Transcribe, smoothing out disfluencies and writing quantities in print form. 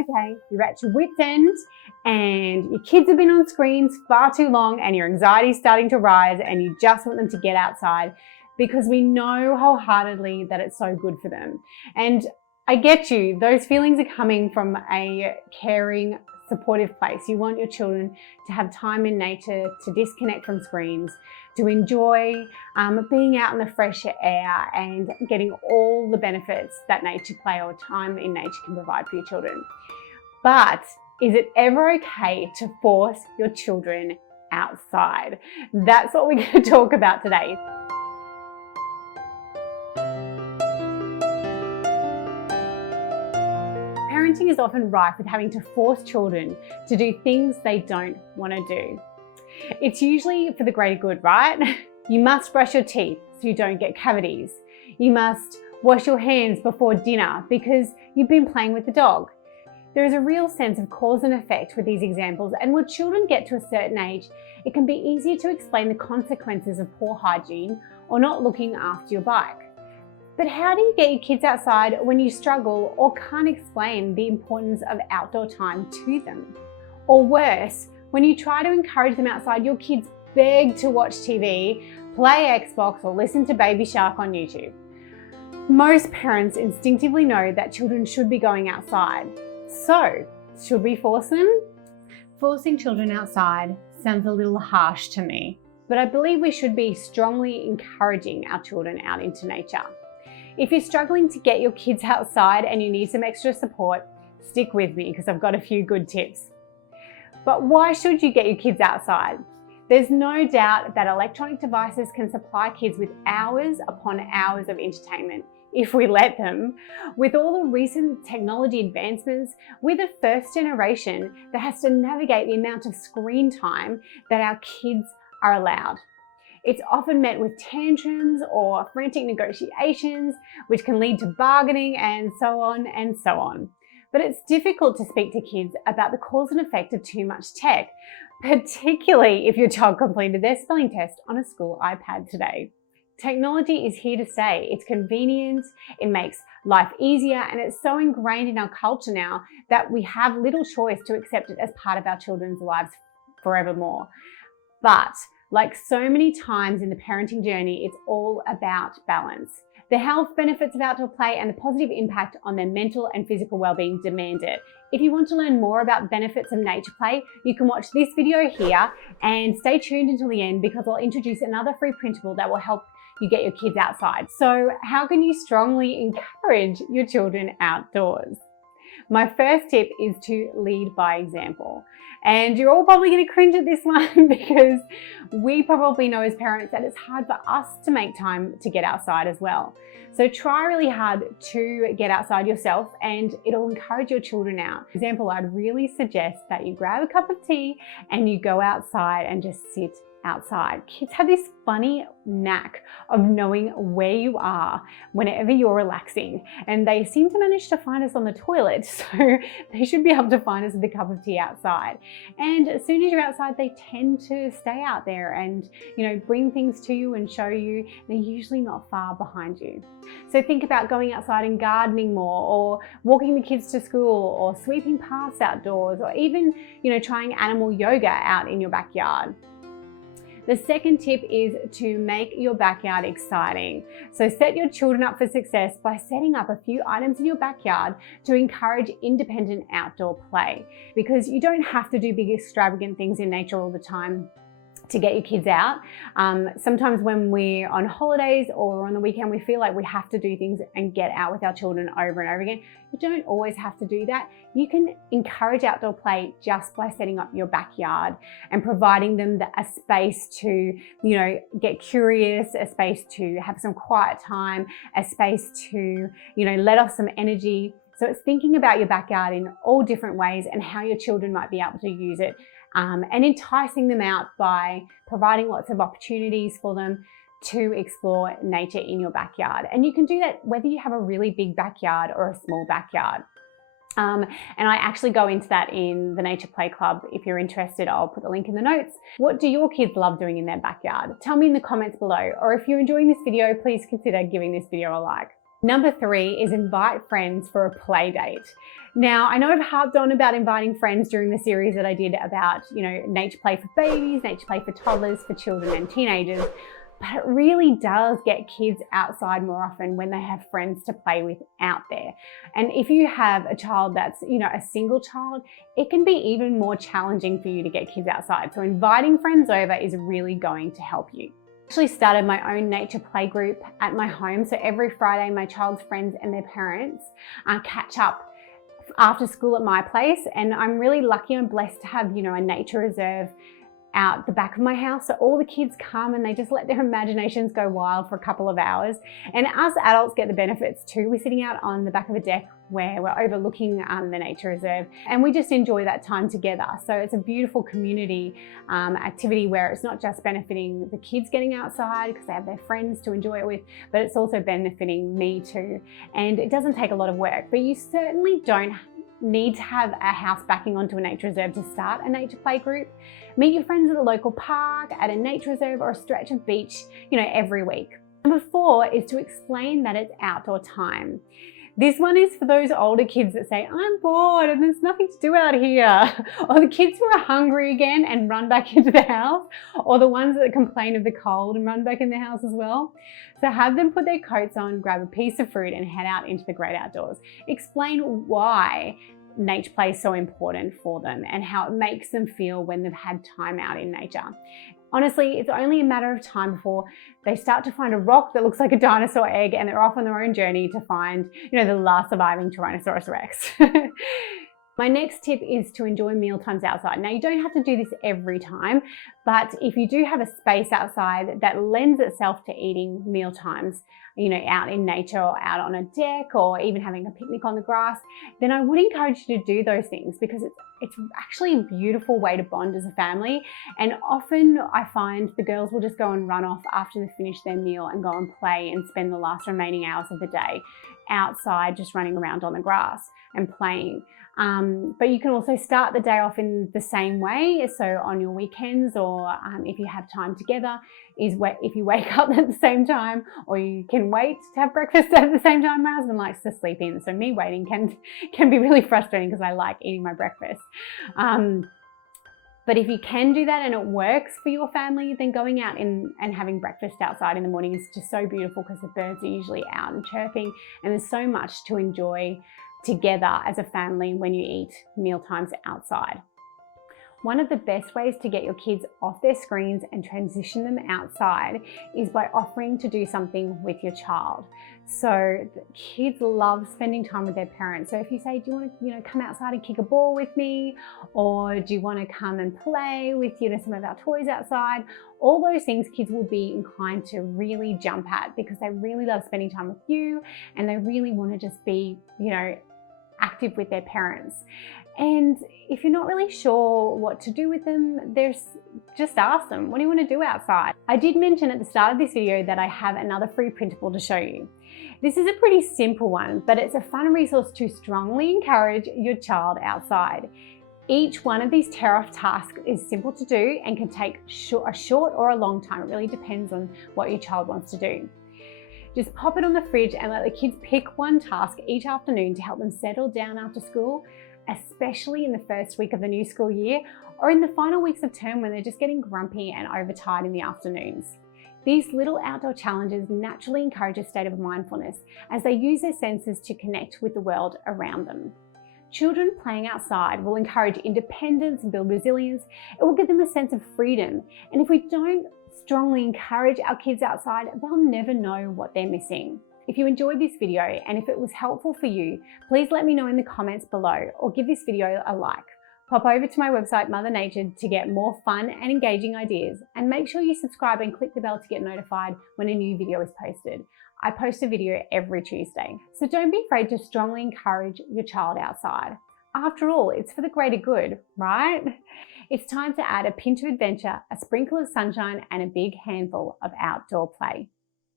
okay, you're at your wit's end and your kids have been on screens far too long and your anxiety is starting to rise and you just want them to get outside, because we know wholeheartedly that it's so good for them. And I get you, those feelings are coming from a caring, supportive place. You want your children to have time in nature, to disconnect from screens, to enjoy being out in the fresh air and getting all the benefits that nature play or time in nature can provide for your children. But is it ever okay to force your children outside? That's what we're going to talk about today. Parenting is often rife with having to force children to do things they don't want to do. It's usually for the greater good, right? You must brush your teeth so you don't get cavities. You must wash your hands before dinner because you've been playing with the dog. There is a real sense of cause and effect with these examples, and when children get to a certain age, it can be easier to explain the consequences of poor hygiene or not looking after your bike. But how do you get your kids outside when you struggle or can't explain the importance of outdoor time to them? Or worse, when you try to encourage them outside, your kids beg to watch TV, play Xbox, or listen to Baby Shark on YouTube. Most parents instinctively know that children should be going outside. So, should we force them? Forcing children outside sounds a little harsh to me, but I believe we should be strongly encouraging our children out into nature. If you're struggling to get your kids outside and you need some extra support, stick with me because I've got a few good tips. But why should you get your kids outside? There's no doubt that electronic devices can supply kids with hours upon hours of entertainment, if we let them. With all the recent technology advancements, we're the first generation that has to navigate the amount of screen time that our kids are allowed. It's often met with tantrums or frantic negotiations, which can lead to bargaining and so on and so on. But it's difficult to speak to kids about the cause and effect of too much tech, particularly if your child completed their spelling test on a school iPad today. Technology is here to stay. It's convenient, it makes life easier, and it's so ingrained in our culture now that we have little choice to accept it as part of our children's lives forevermore. But like so many times in the parenting journey, it's all about balance. The health benefits of outdoor play and the positive impact on their mental and physical well-being demand it. If you want to learn more about benefits of nature play, you can watch this video here and stay tuned until the end because I'll introduce another free printable that will help you get your kids outside. So how can you strongly encourage your children outdoors? My first tip is to lead by example. And you're all probably going to cringe at this one because we probably know as parents that it's hard for us to make time to get outside as well. So try really hard to get outside yourself and it'll encourage your children out. For example, I'd really suggest that you grab a cup of tea and you go outside and just sit outside. Kids have this funny knack of knowing where you are whenever you're relaxing, and they seem to manage to find us on the toilet, so they should be able to find us with a cup of tea outside. And as soon as you're outside, they tend to stay out there and, bring things to you and show you. They're usually not far behind you. So think about going outside and gardening more, or walking the kids to school, or sweeping paths outdoors, or even, trying animal yoga out in your backyard. The second tip is to make your backyard exciting. So set your children up for success by setting up a few items in your backyard to encourage independent outdoor play, because you don't have to do big extravagant things in nature all the time to get your kids out. Sometimes when we're on holidays or on the weekend, we feel like we have to do things and get out with our children over and over again. You don't always have to do that. You can encourage outdoor play just by setting up your backyard and providing them a space to, get curious, a space to have some quiet time, a space to, let off some energy. So it's thinking about your backyard in all different ways and how your children might be able to use it. And enticing them out by providing lots of opportunities for them to explore nature in your backyard. And you can do that whether you have a really big backyard or a small backyard. And I actually go into that in the Nature Play Club. If you're interested, I'll put the link in the notes. What do your kids love doing in their backyard? Tell me in the comments below. Or if you're enjoying this video, please consider giving this video a like. Number 3 is invite friends for a play date. Now, I know I've harped on about inviting friends during the series that I did about, nature play for babies, nature play for toddlers, for children and teenagers, but it really does get kids outside more often when they have friends to play with out there. And if you have a child that's, a single child, it can be even more challenging for you to get kids outside. So inviting friends over is really going to help you. I actually started my own nature play group at my home. So every Friday, my child's friends and their parents catch up after school at my place. And I'm really lucky and blessed to have, a nature reserve out the back of my house. So all the kids come and they just let their imaginations go wild for a couple of hours. And us adults get the benefits too. We're sitting out on the back of a deck where we're overlooking the nature reserve, and we just enjoy that time together. So it's a beautiful community activity where it's not just benefiting the kids getting outside because they have their friends to enjoy it with, but it's also benefiting me too. And it doesn't take a lot of work, but you certainly don't need to have a house backing onto a nature reserve to start a nature play group. Meet your friends at a local park, at a nature reserve or a stretch of beach, every week. Number 4 is to explain that it's outdoor time. This one is for those older kids that say, I'm bored and there's nothing to do out here. Or the kids who are hungry again and run back into the house, or the ones that complain of the cold and run back in the house as well. So have them put their coats on, grab a piece of fruit and head out into the great outdoors. Explain why nature play is so important for them and how it makes them feel when they've had time out in nature. Honestly, it's only a matter of time before they start to find a rock that looks like a dinosaur egg and they're off on their own journey to find, the last surviving Tyrannosaurus Rex. My next tip is to enjoy meal times outside. Now, you don't have to do this every time, but if you do have a space outside that lends itself to eating meal times, out in nature or out on a deck or even having a picnic on the grass, then I would encourage you to do those things because it's actually a beautiful way to bond as a family. And often I find the girls will just go and run off after they finish their meal and go and play and spend the last remaining hours of the day outside just running around on the grass and playing. But you can also start the day off in the same way. So on your weekends or if you have time together, if you wake up at the same time or you can wait to have breakfast at the same time. My husband likes to sleep in, so me waiting can be really frustrating because I like eating my breakfast. But if you can do that and it works for your family, then going out and having breakfast outside in the morning is just so beautiful because the birds are usually out and chirping and there's so much to enjoy together as a family when you eat meal times outside. One of the best ways to get your kids off their screens and transition them outside is by offering to do something with your child. So kids love spending time with their parents. So if you say, do you want to come outside and kick a ball with me? Or do you want to come and play with some of our toys outside? All those things kids will be inclined to really jump at because they really love spending time with you and they really want to just be, active with their parents. And if you're not really sure what to do with them, just ask them, what do you want to do outside? I did mention at the start of this video that I have another free printable to show you. This is a pretty simple one, but it's a fun resource to strongly encourage your child outside. Each one of these tear-off tasks is simple to do and can take a short or a long time. It really depends on what your child wants to do. Just pop it on the fridge and let the kids pick one task each afternoon to help them settle down after school, especially in the first week of the new school year or in the final weeks of term when they're just getting grumpy and overtired in the afternoons. These little outdoor challenges naturally encourage a state of mindfulness as they use their senses to connect with the world around them. Children playing outside will encourage independence and build resilience. It will give them a sense of freedom. And if we don't strongly encourage our kids outside, they'll never know what they're missing. If you enjoyed this video and if it was helpful for you, please let me know in the comments below or give this video a like. Pop over to my website, Mother Nature, to get more fun and engaging ideas, and make sure you subscribe and click the bell to get notified when a new video is posted. I post a video every Tuesday. So don't be afraid to strongly encourage your child outside. After all, it's for the greater good, right? It's time to add a pinch of adventure, a sprinkle of sunshine, and a big handful of outdoor play.